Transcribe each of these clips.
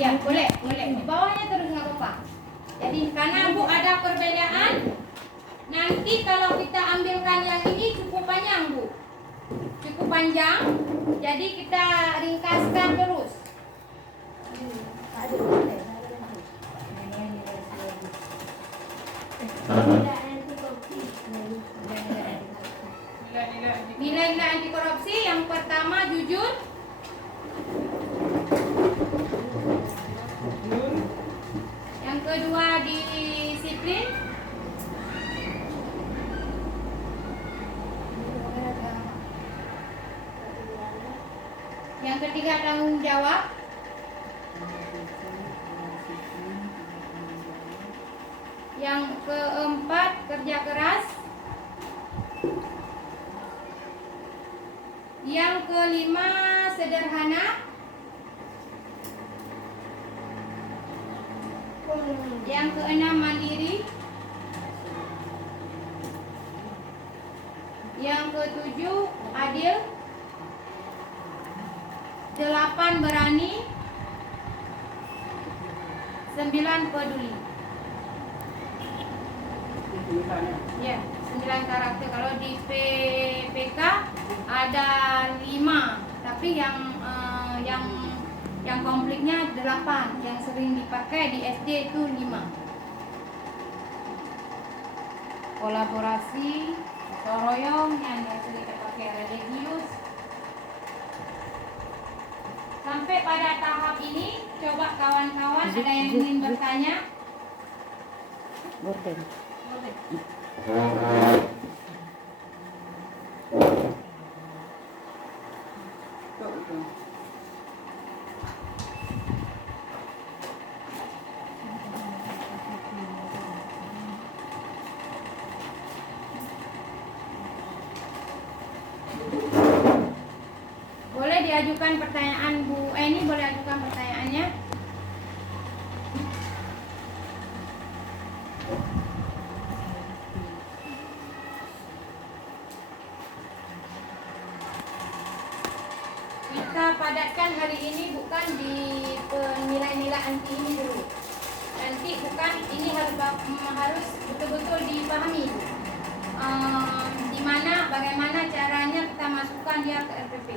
Ya, boleh. Di bawahnya terus nggak apa-apa. Jadi karena Bu ada perbedaan, nanti kalau kita ambilkan yang ini cukup panjang Bu, cukup panjang. Jadi kita ringkaskan terus. Nilai-nilai anti korupsi yang pertama jujur, yang kedua disiplin, yang ketiga tanggung jawab, yang keempat kerja keras, yang kelima sederhana, yang keenam mandiri, yang ketujuh adil, 8 berani, 9 peduli. Ya, 9 karakter. Kalau di PPK ada 5, tapi yang konfliknya 8, yang sering dipakai di SD itu 5. Kolaborasi, gotong royong yang sering dipakai religius. Sampai pada tahap ini, coba kawan-kawan ada yang ingin bertanya? Boleh. Boleh diajukan pertanyaan Bu Eni, boleh ajukan pertanyaannya. Kita padatkan hari ini bukan di nilai-nilai anti ini dulu. Nanti bukan ini harus betul-betul dipahami. Bagaimana caranya kita masukkan dia ke RPP.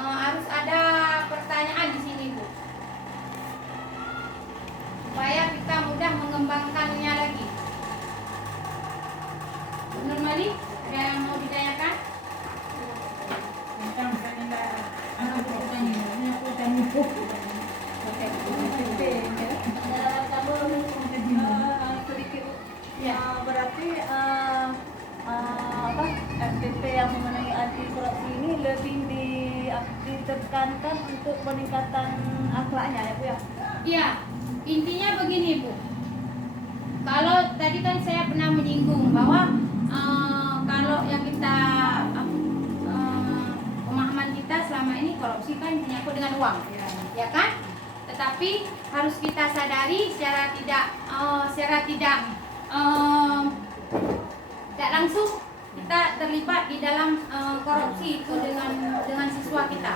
Harus ada pertanyaan di sini Bu, supaya kita mudah mengembangkannya lagi. Benar Mali? Ada yang mau ditanyakan? Berarti RPP yang mengenai anti korupsi ini lebih ditekankan untuk peningkatan akhlaknya ya Bu ya? Iya, intinya begini Bu. Kalau tadi kan saya pernah menyinggung bahwa kalau yang kita pemahaman kita selama ini korupsi kan menyangkut dengan uang, ya kan? Tetapi harus kita sadari secara tidak langsung kita terlibat di dalam korupsi itu dengan siswa kita.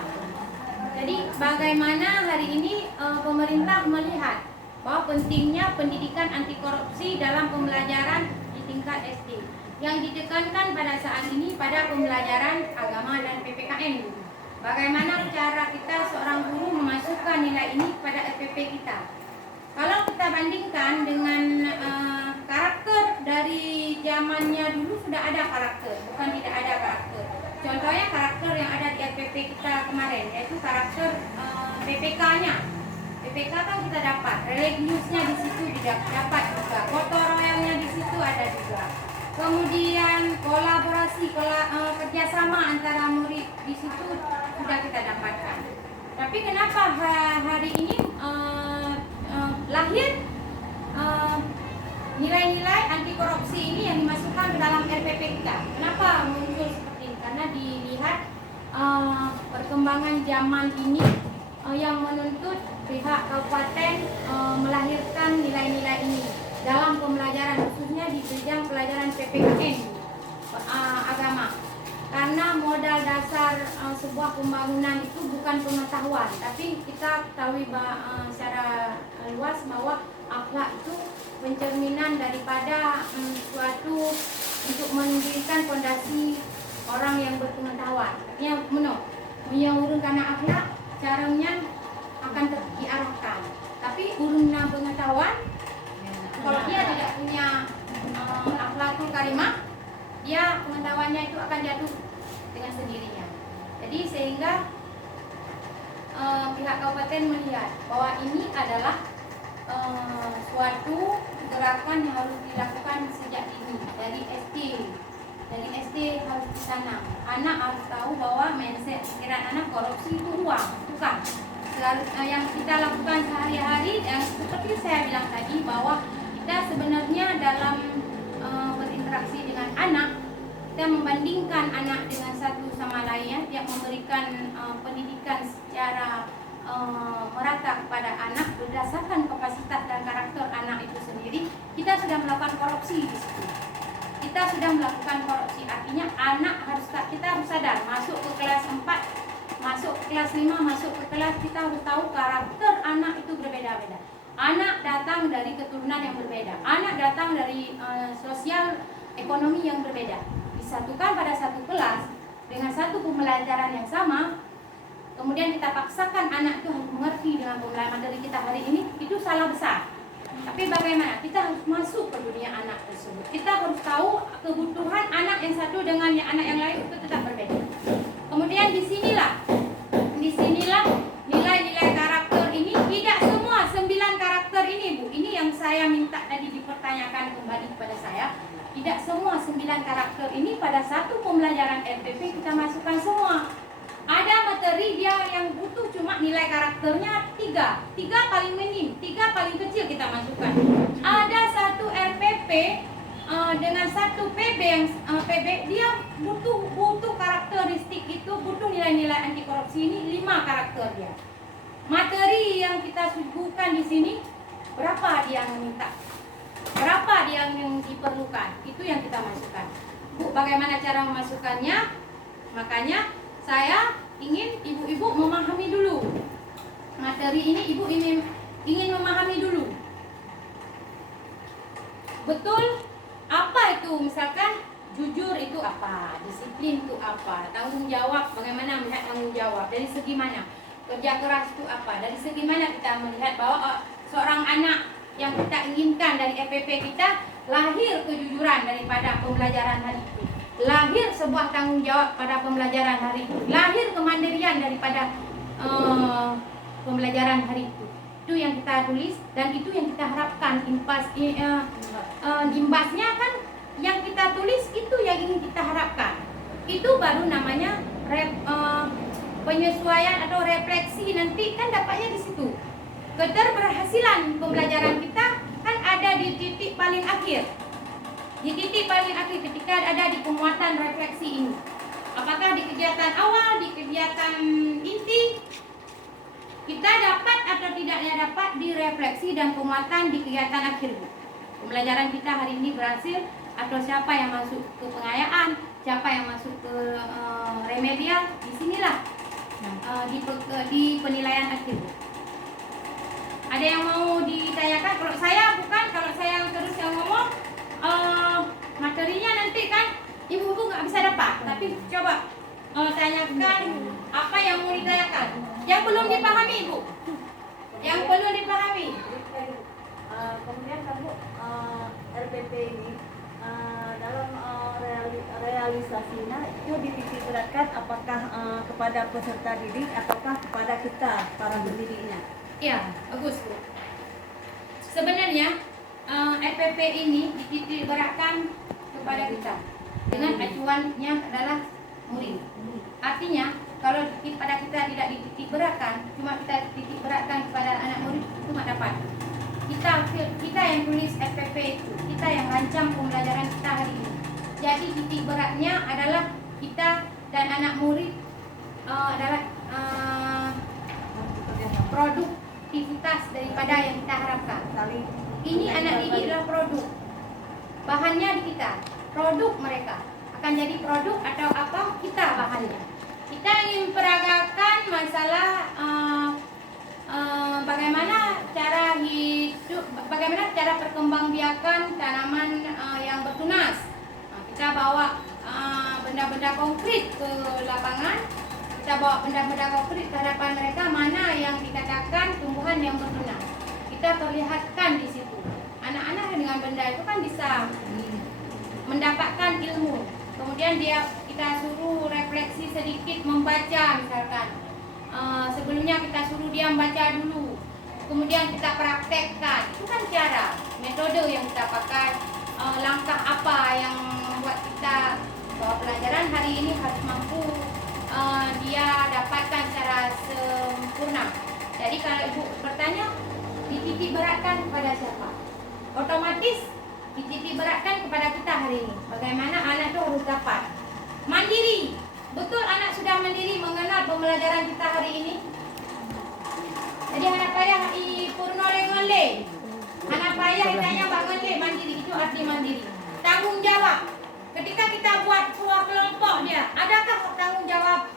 Jadi bagaimana hari ini pemerintah melihat bahwa pentingnya pendidikan anti korupsi dalam pembelajaran di tingkat SD. Yang ditekankan pada saat ini pada pembelajaran agama dan PPKN. Bagaimana cara kita seorang guru memasukkan nilai ini pada RPP kita. Kalau kita bandingkan dengan karakter dari zamannya dulu, sudah ada karakter, bukan tidak ada karakter. Contohnya karakter yang ada di RPP kita kemarin, yaitu karakter PPK-nya. PPK kan kita dapat, religiusnya di situ dapat juga, gotong royongnya di situ ada juga. Kemudian kolaborasi, kerjasama antara murid di situ sudah kita dapatkan. Tapi kenapa hari ini lahir nilai-nilai anti korupsi ini yang dimasukkan ke dalam RPP kita? Kenapa muncul seperti ini? Karena dilihat perkembangan zaman ini yang menuntut pihak kabupaten melahirkan nilai-nilai ini dalam pembelajaran, khususnya di bidang pelajaran PPKN agama. Karena modal dasar sebuah pembangunan itu bukan pengetahuan, tapi kita ketahui secara luas bahwa akhlak itu pencerminan daripada suatu untuk mendirikan fondasi orang yang berpengetahuan. Artinya yang urun karena akhlak caranya akan diarahkan. Tapi urunna pengetahuan, kalau dia tidak punya akhlakul karimah, dia pengetahuannya itu akan jatuh dengan sendirinya. Jadi sehingga pihak kabupaten melihat bahwa ini adalah suatu gerakan yang harus dilakukan sejak dini, dari SD. Dari SD harus ditanam. Anak harus tahu bahwa mindset pikiran anak korupsi itu uang, bukan. Yang kita lakukan sehari-hari, yang seperti saya bilang tadi, bahwa kita sebenarnya dalam berinteraksi dengan anak, kita membandingkan anak dengan satu sama lain, yang memberikan pendidikan secara merata kepada anak berdasarkan kapasitas dan karakter anak itu sendiri. Kita sudah melakukan korupsi di situ. Kita sudah melakukan korupsi, artinya anak kita harus sadar, masuk ke kelas 4, masuk ke kelas 5, masuk ke kelas, kita harus tahu karakter anak itu berbeda-beda. Anak datang dari keturunan yang berbeda, anak datang dari sosial ekonomi yang berbeda. Disatukan pada satu kelas dengan satu pembelajaran yang sama, kemudian kita paksakan anak itu harus mengerti dengan pembelajaran materi kita hari ini, itu salah besar. Tapi bagaimana? Kita harus masuk ke dunia anak tersebut. Kita harus tahu kebutuhan anak yang satu dengan anak yang lain itu tetap berbeda. Kemudian disinilah nilai-nilai karakter ini, tidak semua 9 karakter ini, Bu. Ini yang saya minta tadi dipertanyakan kembali kepada saya. Tidak semua 9 karakter ini pada satu pembelajaran LPP kita masukkan semua. Ada materi dia yang butuh cuma nilai karakternya 3 paling minim, 3 paling kecil kita masukkan. Ada satu RPP dengan satu PB yang PB dia butuh karakteristik itu, butuh nilai-nilai anti korupsi ini 5 karakter dia. Materi yang kita suguhkan di sini, berapa dia yang meminta, berapa dia yang diperlukan, itu yang kita masukkan. Bu, bagaimana cara memasukkannya? Makanya saya ingin ibu-ibu memahami dulu materi ini. Ibu ingin memahami dulu betul apa itu, misalkan jujur itu apa, disiplin itu apa, tanggung jawab, bagaimana melihat tanggung jawab, dari segi mana, kerja keras itu apa, dari segi mana kita melihat bahwa seorang anak yang kita inginkan dari EPP kita lahir kejujuran daripada pembelajaran hari itu, lahir sebuah tanggung jawab pada pembelajaran hari itu, lahir kemandirian daripada pembelajaran hari itu. Itu yang kita tulis dan itu yang kita harapkan. Imbasnya kan yang kita tulis itu yang ingin kita harapkan. Itu baru namanya penyesuaian atau refleksi, nanti kan dapatnya di situ. Keterberhasilan pembelajaran kita kan ada di titik paling akhir. Di titik paling akhir ketika ada di penguatan refleksi ini. Apakah di kegiatan awal, di kegiatan inti, kita dapat atau tidaknya dapat direfleksi dan penguatan di kegiatan akhir. Pembelajaran kita hari ini berhasil atau siapa yang masuk ke pengayaan, siapa yang masuk ke remedial, disinilah di penilaian akhir. Ada yang mau ditanyakan? Kalau saya bukan, kalau saya terus yang ngomong, materinya nanti kan ibu-ibu nggak bisa dapat. Tapi coba tanyakan apa yang mau ditanyakan, yang belum dipahami ibu, yang perlu dipahami. Kemudian kamu RPP ini dalam realisasinya itu dititik beratkan apakah kepada peserta didik ataukah kepada kita para pendidiknya? Ya, bagus Bu. Sebenarnya RPP ini dititik beratkan kepada kita dengan acuannya adalah murid. Artinya kalau pada kita tidak dititik beratkan, cuma kita titik beratkan kepada anak murid, itu nggak dapat. Kita yang tulis RPP itu, kita yang rancang pembelajaran kita hari ini. Jadi titik beratnya adalah kita dan anak murid adalah produktivitas daripada yang kita harapkan. Ini anak didik adalah produk, bahannya di kita, produk mereka akan jadi produk atau apa kita bahannya. Kita ingin peragakan masalah bagaimana cara perkembangbiakan tanaman yang bertunas. Kita bawa benda-benda konkret ke lapangan. Kita bawa benda-benda konkret ke hadapan mereka mana yang dikatakan tumbuhan yang bertunas. Kita perlihatkan di situ. Anak-anak dengan benda itu kan bisa mendapatkan ilmu. Kemudian kita suruh refleksi sedikit membaca misalkan. Sebelumnya kita suruh dia membaca dulu. Kemudian kita praktekkan. Itu kan cara, metode yang kita pakai. Langkah apa yang membuat kita bahwa pelajaran hari ini harus mampu dia dapatkan secara sempurna. Jadi kalau ibu bertanya, dititik beratkan kepada siapa? Otomatis dititik beratkan kepada kita hari ini. Bagaimana anak itu harus dapat mandiri. Betul anak sudah mandiri mengenal pembelajaran kita hari ini. Jadi anak payah purno lengole. Anak payah ditanya bangun le mandiri, itu arti mandiri. Tanggung jawab. Ketika kita buat sebuah kelompok dia, adakah tanggung jawab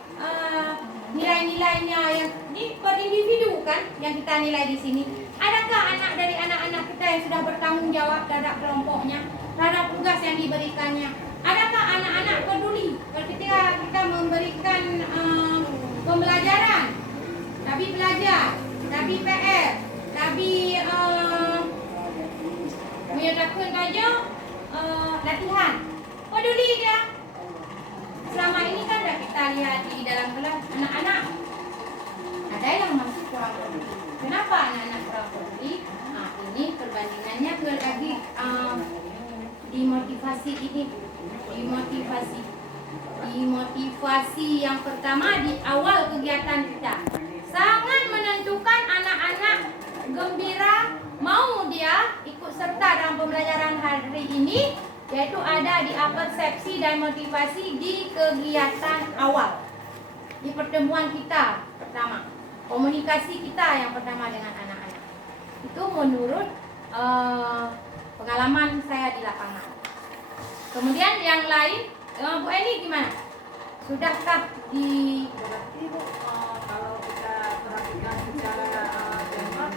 nilai-nilainya yang ini per individu kan yang kita nilai di sini? Adakah anak dari anak-anak kita yang sudah bertanggung jawab terhadap kelompoknya, terhadap tugas yang diberikannya? Adakah anak-anak peduli ketika kita memberikan pembelajaran, tapi belajar, tapi PR, tapi menyatakan saja latihan? Peduli dia. Selama ini kan dah kita lihat di dalam kelas anak-anak ada yang masih kurang peduli. Kenapa anak-anak kurang peduli? Nah, ini perbandingannya ke lagi dimotivasi ini. Dimotivasi yang pertama di awal kegiatan kita sangat menentukan anak-anak gembira mau dia ikut serta dalam pembelajaran hari ini, yaitu ada di apersepsi dan motivasi di kegiatan awal, di pertemuan kita pertama, komunikasi kita yang pertama dengan anak-anak. Itu menurut pengalaman saya di lapangan. Kemudian yang lain, Bu Eni gimana? Sudahkah Berarti Bu, kalau kita perhatikan secara cermat,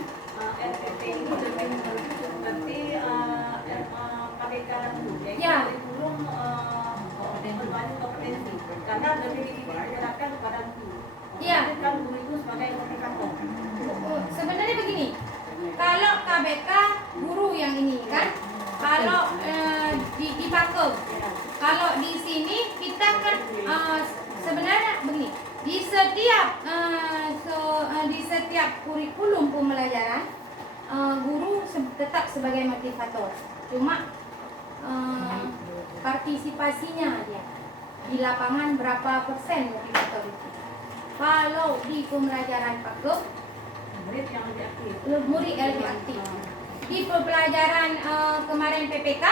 RPP ini lebih merujuk berarti KBK Ya. kurikulum berbasis kompetensi, karena lebih digunakan kepada guru. Ya. Kan guru itu sebagai motivator. Sebenarnya begini, kalau KBK guru yang ini kan, kalau dipakai, kalau di sini kita kan sebenarnya begini, di setiap kurikulum pembelajaran guru tetap sebagai motivator, cuma partisipasinya dia di lapangan berapa persen motivator itu. Kalau di pembelajaran pakem, Murid yang lebih aktif. murid yang lebih aktif. Di pembelajaran kemarin PPK,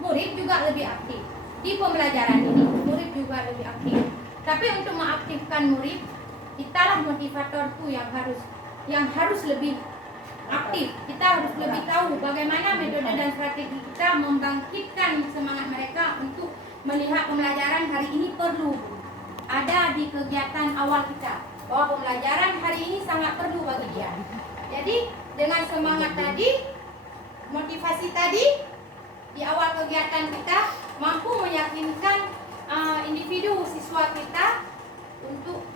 murid juga lebih aktif. Di pembelajaran ini, murid juga lebih aktif. Tapi untuk mengaktifkan murid, italah motivator itu yang harus lebih aktif. Kita harus lebih tahu bagaimana metode dan strategi kita membangkitkan semangat mereka untuk melihat pembelajaran hari ini perlu ada di kegiatan awal kita, bahwa pembelajaran hari ini sangat perlu bagi dia. Jadi dengan semangat tadi, motivasi tadi di awal kegiatan kita mampu meyakinkan individu siswa kita untuk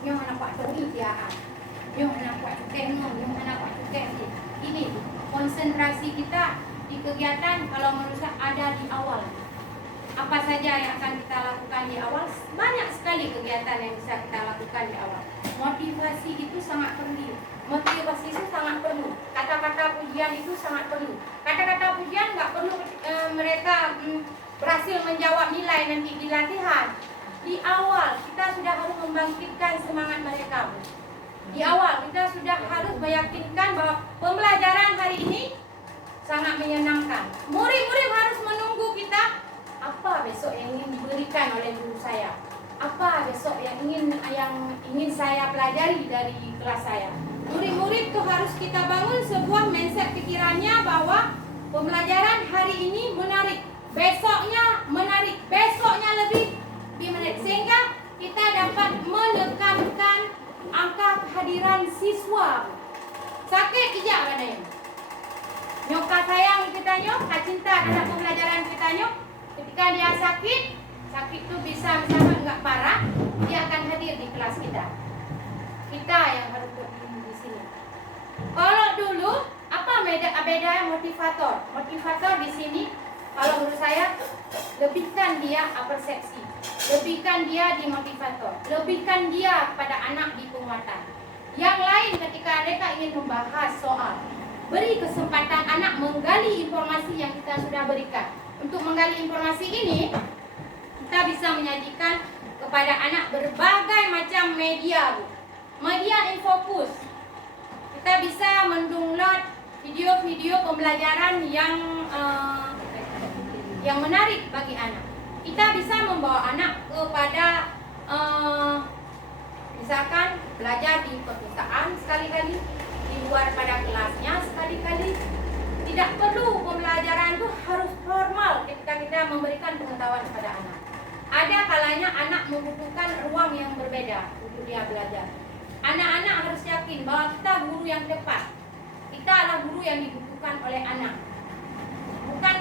yang anak pak terlihat, yang anak pak teknologi, yang anak pak teknologi. Ini konsentrasi kita di kegiatan kalau menurut saya ada di awal. Apa saja yang akan kita lakukan di awal? Banyak sekali kegiatan yang bisa kita lakukan di awal. Motivasi itu sangat perlu. Motivasi itu sangat perlu. Kata-kata pujian itu sangat perlu. Kata-kata pujian nggak perlu mereka berhasil menjawab nilai nanti di latihan. Di awal kita sudah harus membangkitkan semangat mereka. Di awal kita sudah harus meyakinkan bahwa pembelajaran hari ini sangat menyenangkan. Murid-murid harus menunggu kita. Apa besok yang ingin diberikan oleh guru saya? Apa besok yang ingin saya pelajari dari kelas saya? Murid-murid itu harus kita bangun sebuah mindset pikirannya bahwa pembelajaran hari ini menarik. besoknya menarik, besoknya lebih menarik, sehingga kita dapat menekankan angka kehadiran siswa. Sakit ijak katanya. Nyoka sayang kita nyok, cinta dalam pembelajaran kita nyok. Ketika dia sakit itu bisa misalnya enggak parah, dia akan hadir di kelas kita. Kita yang harus berdiri di sini. Kalau dulu apa beda motivator? Motivator di sini kalau menurut saya lebihkan dia persepsi, lebihkan dia di motivator, lebihkan dia pada anak di penguatan. Yang lain ketika mereka ingin membahas soal, beri kesempatan anak menggali informasi yang kita sudah berikan. Untuk menggali informasi ini, kita bisa menyajikan kepada anak berbagai macam media, Bu. Media Infokus. Kita bisa mendownload video-video pembelajaran yang menarik bagi anak. Kita bisa membawa anak kepada misalkan belajar di perpustakaan sekali-kali, di luar pada kelasnya sekali-kali. Tidak perlu pembelajaran itu harus formal ketika kita memberikan pengetahuan kepada anak. Ada kalanya anak membutuhkan ruang yang berbeda untuk dia belajar. Anak-anak harus yakin bahwa kita guru yang tepat. Kita adalah guru yang dibutuhkan oleh anak. Bukan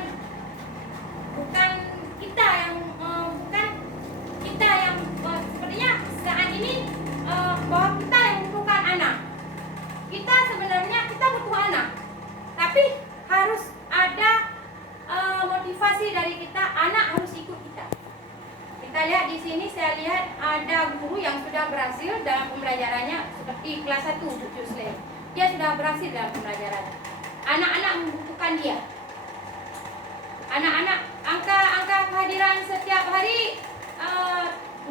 kita yang sepertinya saat ini bahwa kita yang membutuhkan anak. Kita sebenarnya kita butuh anak, tapi harus ada motivasi dari kita. Anak harus ikut kita. Kita lihat di sini, saya lihat ada guru yang sudah berhasil dalam pembelajarannya seperti kelas 1 Bu Yusle. Dia sudah berhasil dalam pembelajarannya. Anak-anak membutuhkan dia. Anak-anak angka kehadiran setiap hari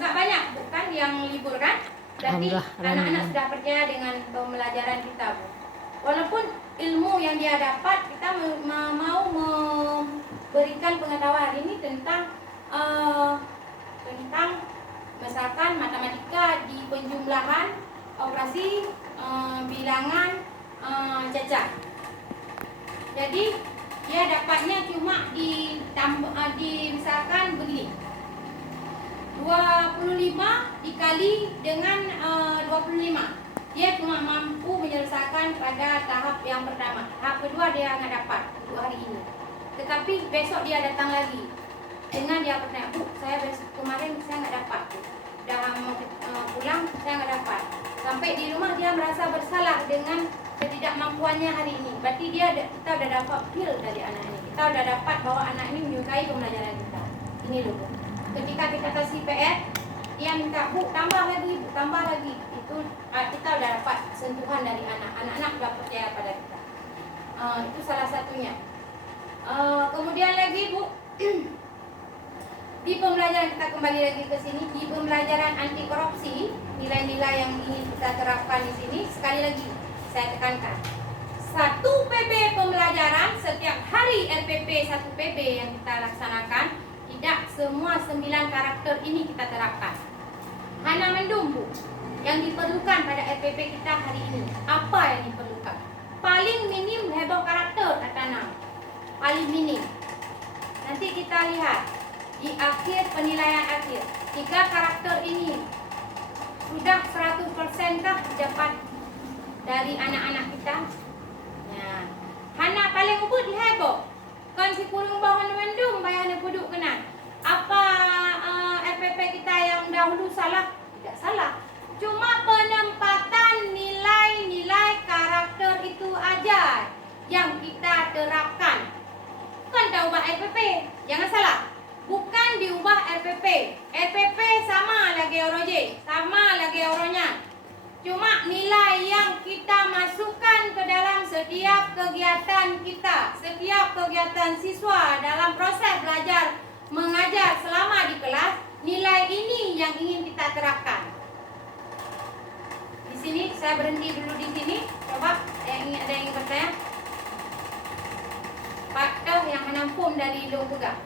nggak banyak, bukan yang libur kan? Berarti anak-anak sudah percaya dengan pembelajaran kita, Bu. Walaupun ilmu yang dia dapat, kita mau memberikan pengetahuan hari ini tentang misalkan matematika di penjumlahan, operasi, bilangan, cacat. Jadi dia dapatnya cuma di misalkan begini, 25 dikali dengan 25. Dia cuma mampu menyelesaikan pada tahap yang pertama. Tahap kedua dia nggak dapat untuk hari ini. Tetapi besok dia datang lagi dengan dia bertanya, Bu, saya kemarin saya nggak dapat. Dah mau pulang saya nggak dapat. Sampai di rumah dia merasa bersalah dengan ketidakmampuannya hari ini. Berarti kita udah dapat feel dari anak ini. Kita udah dapat bahwa anak ini menyukai pembelajaran kita. Ini loh, Bu. Ketika kita kasih PR, dia minta, Bu, tambah lagi, Bu, tambah lagi. Itu kita udah dapat sentuhan dari anak. Anak-anak udah percaya pada kita. Itu salah satunya. Kemudian lagi, Bu, di pembelajaran, kita kembali lagi ke sini, di pembelajaran anti korupsi, nilai-nilai yang ingin kita terapkan di sini, sekali lagi saya tekankan. 1 PB pembelajaran setiap hari, RPP 1 PB yang kita laksanakan, tidak semua 9 karakter ini kita terapkan. Hanya mendung, Bu, yang diperlukan pada RPP kita hari ini. Apa yang diperlukan? Paling minim heboh karakter, kata Nam. Paling minim. Nanti kita lihat di akhir penilaian akhir, 3 karakter ini sudah 100% kah dapat dari anak-anak kita? Ya. Hana paling ubud heboh. Kan si kurung bahan mendung bayar puduk kenan. Apa RPP kita yang dahulu salah? Tidak salah. Cuma penempatan nilai-nilai karakter itu aja yang kita terapkan. Bukan tak ubah RPP. Jangan salah. Bukan diubah RPP. RPP sama lagi ORJ, sama lagi oronya. Cuma nilai yang kita masukkan ke dalam setiap kegiatan kita, setiap kegiatan siswa dalam proses belajar mengajar selama di kelas, nilai ini yang ingin kita terapkan. Di sini saya berhenti dulu di sini. Coba ada yang ingin bertanya? Pak Tau yang menampung dari Lo Pegang.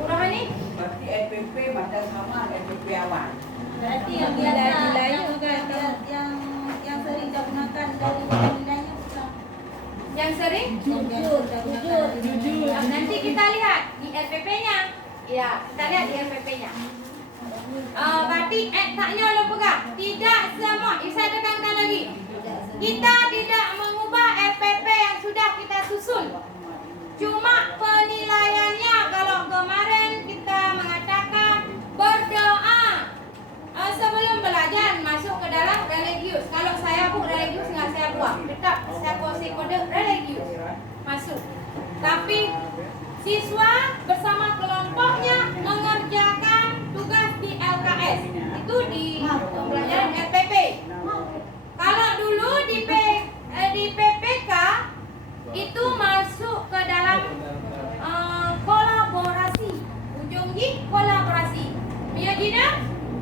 Kurang ni? Berarti LPP macam sama LPP awal. Berarti yang nilai juga yang sering digunakan dari nilainya bukan. Yang sering Jujur. nanti kita lihat di LPP-nya. Ya, kita lihat di LPP-nya. Berarti taknya lo pegang. Tidak semua. Saya tekankan lagi. Kita tidak mengubah LPP yang sudah kita susun. Cuma penilaiannya kalau kemarin kita mengatakan berdoa sebelum belajar masuk ke dalam religius. Kalau saya bu religius nggak saya buang. Tetap saya kasih kode religius masuk. Tapi siswa bersama kelompoknya mengerjakan tugas di LKS. Itu di pembelajaran LPP. Kalau dulu di PPK itu masuk ke dalam kolaborasi. Ujung G kolaborasi. Biar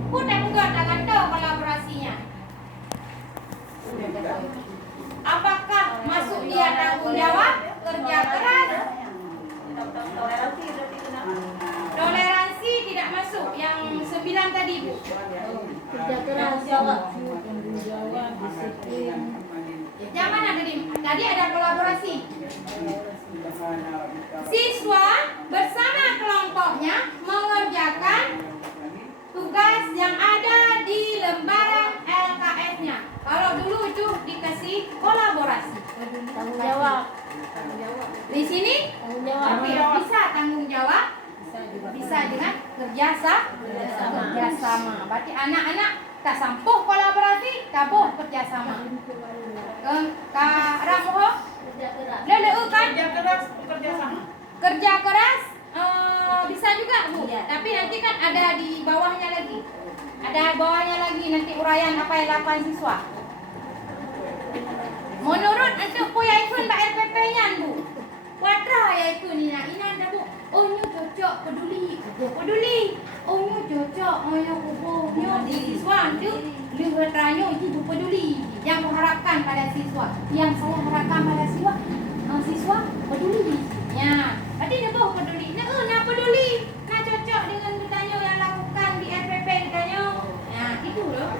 udah bukan akan tahu kolaborasinya. Apakah masuk dia tanggung jawab, kerja keras? Toleransi berarti kenapa? Toleransi tidak masuk. Yang 9 tadi Bu. Kerja keras, jawab, disiplin. Yang mana tadi? Tadi ada kolaborasi. Siswa bersama kelompoknya mengerjakan tugas yang ada di lembaran LKS-nya. Kalau dulu itu dikasih kolaborasi. Tanggung jawab. Di sini tapi bisa tanggung jawab, bisa dengan kerjasama. Berarti anak-anak tak sampuh kolaborasi, tabuh kerjasama. Kak Ramoho, kan? Kerja keras bisa juga Bu. Tapi nanti kan ada di bawahnya lagi. Nanti uraian apa yang dilakukan siswa. Menurut untuk Puyaikun Mbak RPP-nya Bu. Watra yaitu Nina Ina ada Bu. Oh nyu cocok peduli. Oh nyu cocok nyu di siswa itu lihat ranyo itu peduli. Yang mengharapkan pada siswa. Yang saya harapkan pada siswa peduli. Ya, berarti dia bawa peduli. Nah peduli. Nah cocok dengan ditanya yang lakukan di RPP ditanya. Nah, itu loh.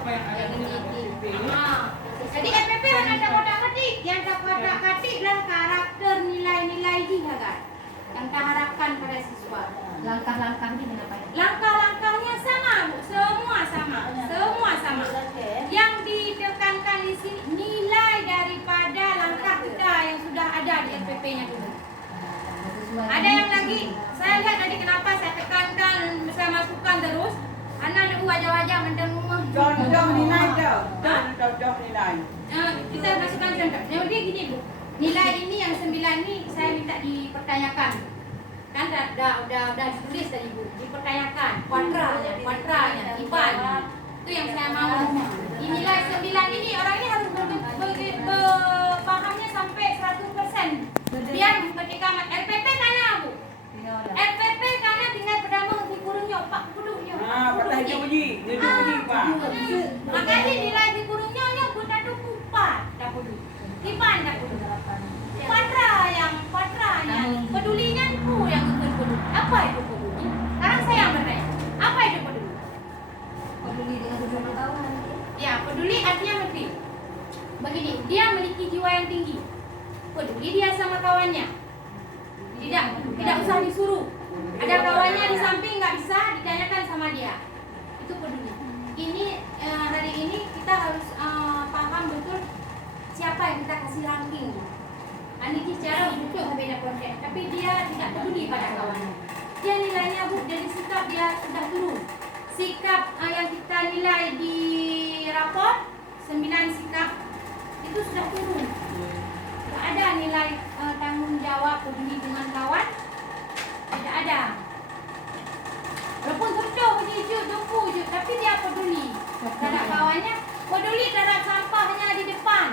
Jadi RPP ada kotak-katik. Yang kotak-katik adalah karakter nilai-nilai dia kan. Yang kita harapkan pada siswa. Langkah-langkahnya ngapain? Langkah-langkahnya sama, Bu. Semua sama. Yang ditekankan di sini nilai daripada langkah kita yang sudah ada di RPP-nya dulu. Ada yang lagi, saya lihat tadi kenapa saya tekankan, saya masukkan terus. Anak wajah-wajah mendengar. Contoh nilai dah. Contoh nilai. Kita masukkan contoh. Yang dia gini Bu. Nilai ini yang 9 ini saya minta dipertanyakan. Kan udah ditulis tadi Bu. Dipertanyakan. Kuadranya, IPA-nya. Itu yang saya mau. Di nilai 9 ini orangnya harus pahamnya sampai 100%. Biar ketika LPP tanya Bu. LPP karena tinggal pertama dikurungnya Pak kuduknya. Patah dia uji Pak. Makanya nilai dikurungnya Bu tak cukup Pak. Tak kudu. Ipan tak kudu. Kuadranya. Pedulinya Bu yang peduli. Apa itu peduli? Sekarang saya yang bertanya. Apa itu peduli? Peduli dengan sesama kawan. Ya, peduli artinya mesti. Begini, dia memiliki jiwa yang tinggi. Peduli dia sama kawannya. Tidak usah disuruh. Ada kawannya di samping nggak bisa ditanyakan sama dia. Itu peduli. Ini hari ini kita harus paham betul siapa yang kita kasih ranking. Ini cara untuk beda project, tapi dia tidak peduli pada kawannya. Dia nilainya Bu dari sikap dia sudah turun. Sikap yang kita nilai di rapor 9 sikap itu sudah turun. Tidak ada nilai tanggung jawab peduli dengan kawan. Tidak ada. Walaupun tercok hijau jumpu je, tapi dia peduli terhadap kawannya. Peduli terhadap sampahnya di depan.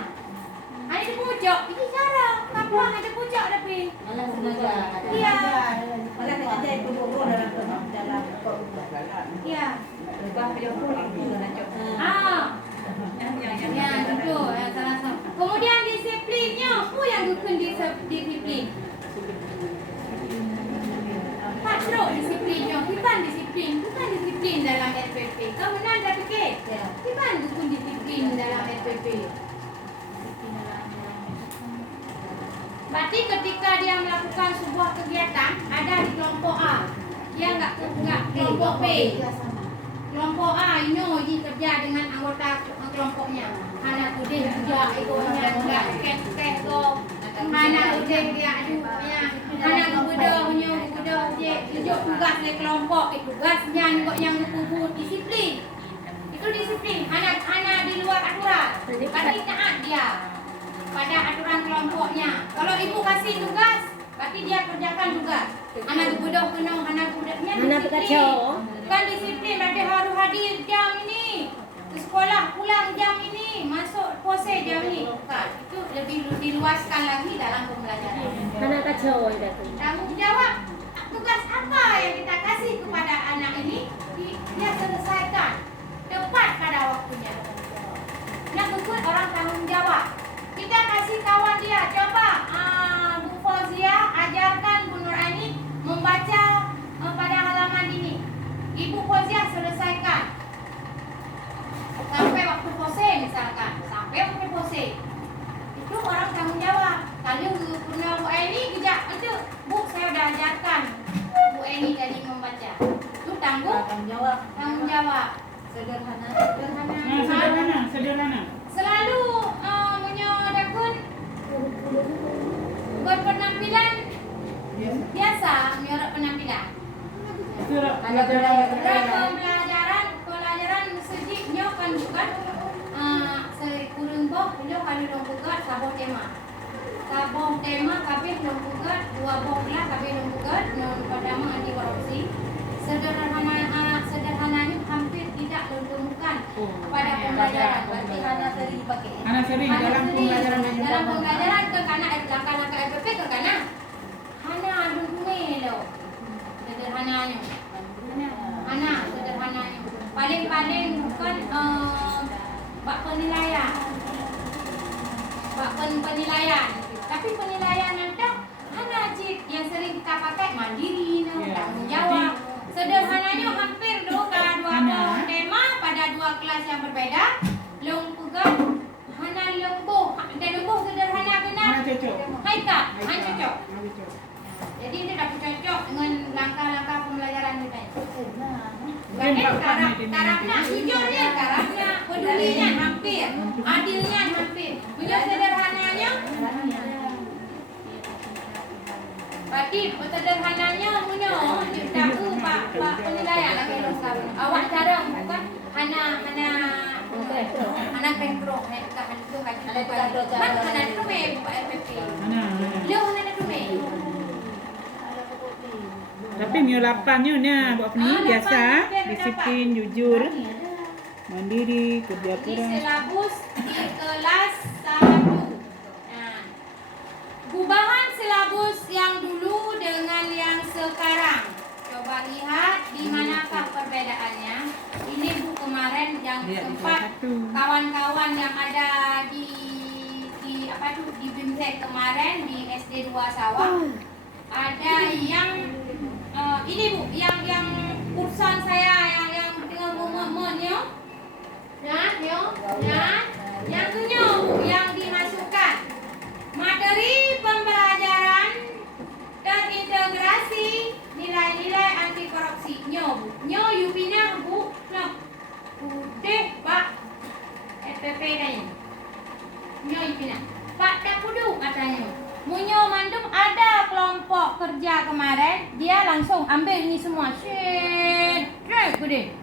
Ada di pojok. Ini cara sampah ada pojok tapi. Malah sengaja. Iya. Malah sengaja itu bobo dalam Iya. Bah video pun itu dalam Ya, itu yang salah satu. Kemudian disiplinnya, apa yang bukan disiplin? Pak Bro, disiplinnya, bukan disiplin dalam RPP. Kau benar tak fikir? Bukan disiplin dalam RPP. Berarti ketika dia melakukan sebuah kegiatan ada di kelompok A, dia enggak kelompok B. Kelompok A ini kerja dengan anggota kelompoknya. Hana tudih kerja egonya enggak kek go. Hana tudih dia aduknya. Hana kebudah je tunjuk tugas dari kelompok itu tugasnya kok yang kubur disiplin. Itu disiplin. Hana di luar aturan. Berarti taat dia pada aturan kelompoknya. Kalau ibu kasih tugas, berarti dia kerjakan tugas. Anak kebudak penuh, anak budaknya disiplin. Kan disiplin, berarti harus hadir jam ini. Ke sekolah pulang jam ini, masuk pose jam ini. Kan, itu lebih diluaskan lagi dalam pembelajaran. Anak kacau itu. Tanggung jawab tugas apa yang kita kasih kepada anak ini, dia selesaikan tepat pada waktunya. Yang kedua orang tanggung jawab. Kita kasih kawan dia, coba Bu Fauzia ajarkan Bu Nuraini membaca pada halaman ini. Ibu Fauzia selesaikan sampai waktu pose misalkan, sampai waktu pose. Itu orang tanggung jawab. Kalau Bu Eni kejap itu, Bu saya sudah ajarkan Bu Eni tadi membaca. Itu tanggung jawab. Sederhana. Selalu menyodakun berpenampilan biasa, menyorot penampilan. Surat Pelajaran sejiknya kan bukan kurung boh, beliau kalau dong buka saboh tema kabeh dong buka dua boh lah kabeh dong buka non pertama anti korupsi. Sederhananya hampir tidak ditemukan pada pembelajaran. Berarti Hana sering dalam pembelajaran dalam pembelajaran ke kanak langkah-langkah FPP ke kanak. Hana dume lo. Sederhananya. Paling bukan bak penilaian. Tapi penilaian nanti Hana cik yang sering kita pakai mandiri, tanggung jawab. Sederhananya hampir dua tema pada dua kelas yang berbeda. Lompugan Hana lompuh sederhana benar. Hana cocok. Hai Kak, Hana cocok. Jadi dia dapat cocok dengan langkah-langkah pembelajaran kita. Tarafnya jujurnya, tarafnya pedulinya hampir, adilnya hampir. Punya sederhananya. Berarti sederhananya punya tahu Pak penilaian lagi lengkap. Awak cara bukan hana pengkrok kan itu kan hana itu Pak FPP. Lo hana itu Tapi Mio 8 nya buat ni biasa, disiplin, jujur, mandiri, kerja di keras. silabus di kelas 1. Nah, gubahan silabus yang dulu dengan yang sekarang. Coba lihat di manakah perbedaannya. Ini Bu kemarin yang sempat kawan-kawan yang ada di BIMTEK kemarin di SD 2 Sawah. Ada yang ini Bu, yang kursan saya yang tengah momonnya. Yang punya Bu, yang dimasukkan materi pembelajaran terintegrasi nilai-nilai anti korupsi. Bu. Yupina Bu. Udah Pak FPP nih. Yupina. Pak tak kudu katanya. Munyo mandum ada kelompok kerja kemarin, dia langsung ambil ini semua. Shit, gede.